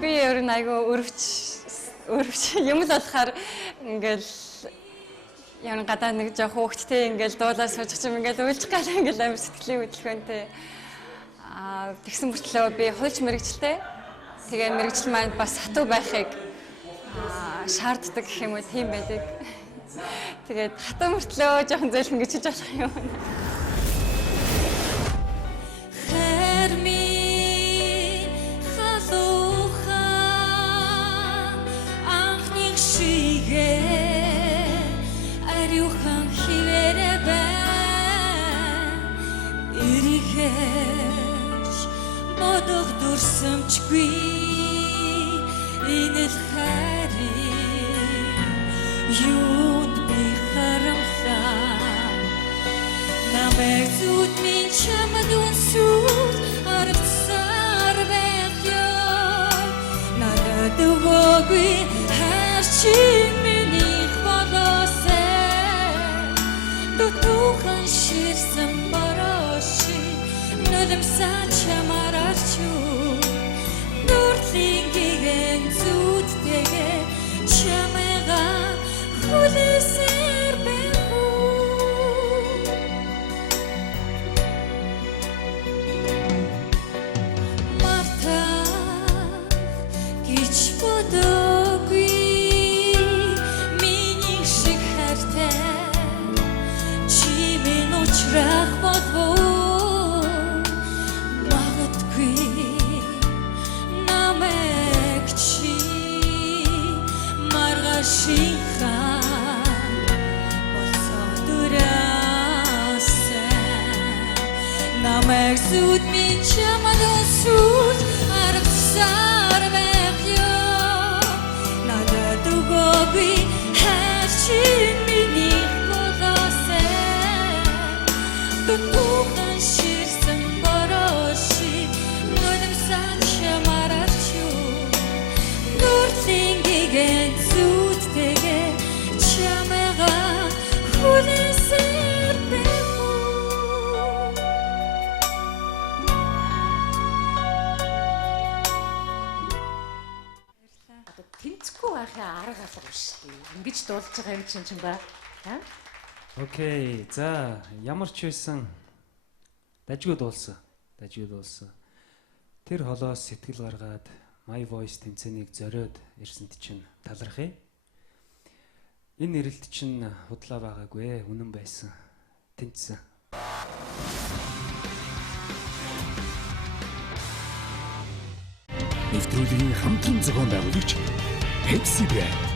Би ер нь айгүй өрөвч юм л болохоор ингээл яг гадаа нэг жоох хөөхттэй ингээл дуулаа суучих юм ингээл уйлчих гал ингээл амар сэтгэлийн хөдөлгөөнтэй. Тэгсэн мөртлөө би хуульч мэрэгчлээ. Тэгээ мэрэгчл маань бас хатуу байхыг шаарддаг гэх юм уу тийм байдаг. Тэгээд хатуу мөртлөө жоохон зөөлхөн гэж хэлж болох юм. Дүрсэмчгүй энэ л хайрын юунд би харамлаа намайг зүуд минь чамд үнсүүл аргасаар байх ёо надад өгөөгүй хайр чи минийх болоосай дутуухан ширсэн бороош нулимсаа чамаар арчуу Лингийн зүудтэйгээ чамайга хүлээсээр байх уу Мартах гэж бодоогүй миний шиг хайртай чи минь учрах болов Намайг зүуд минь чамд үнсүүл аргасаар байх ёо надад өгөөгүй хайр чи минийх болоосай дутуухан ширсэн бороош нулимсаа чамаар арчуу нуурлингийн зүудтэйгээ чамайга хүлээсээр байх тэнцэхгүй байхын арга алга биш. Ингэж дуулж байгаа юм чинь ба. Окей. За, ямар ч байсан дажгүй дуулсан. Тэр холоос сэтгэл гаргаад My Voice тэмцээнийг зориод ирсэнд чинь талархъя. Энэ нэрэлт чинь худлаа байгаагүй, үнэн байсан. Тэнцсэн. Нэвтрүүлгийн хамтран зохион байгуулагч Pepsi Brand.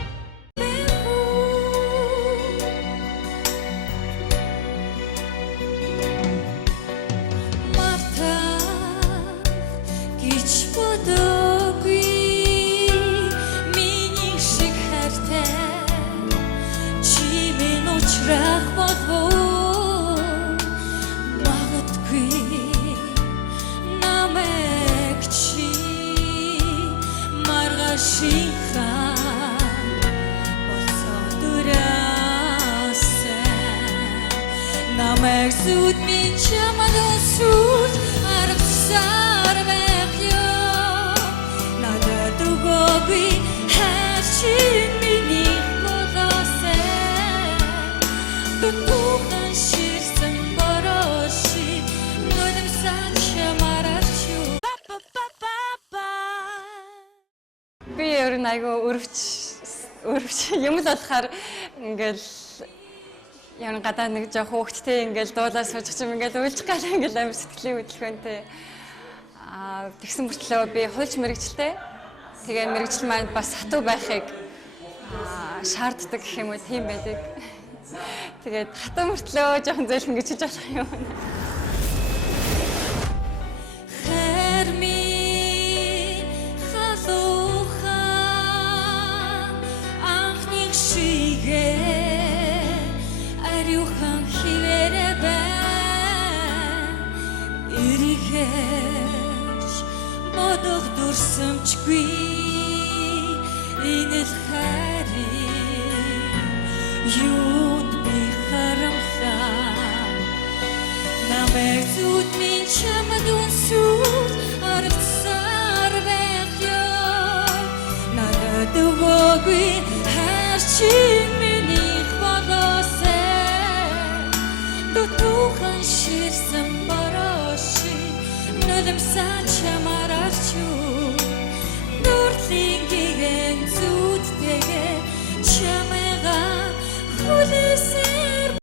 Намайг зүуд минь чамд үнсүүл аргасаар байх ёо надад өгөөгүй хайр чи минийх болоосай дутуухан ширсэн бороош нулимсаа чамаар арчуу Би ер нь айгүй өрөвч юм л болохоор ингээл яг гадаа нэг жоох хөөхттэй ингээл дуулаа суучих юм ингээл уйлчих гал ингээл амар сэтгэлийн хөдөлгөөнтэй. Тэгсэн мөртлөө би хуульч мэрэгчлээ. Тэгээ мэрэгчл маань бас хатуу байхыг шаарддаг гэх юм уу тийм байдаг. Тэгээд хатуу мөртлөө жоохон зөөлхөн гэж хэлж болох юм. Дүрсэмчгүй энэ л хайрын юунд би харамлаа намайг зүуд минь чамд үнсүүл аргасаар байх ёо ирсэн бороо шиг нулимсаа чамаар арч юу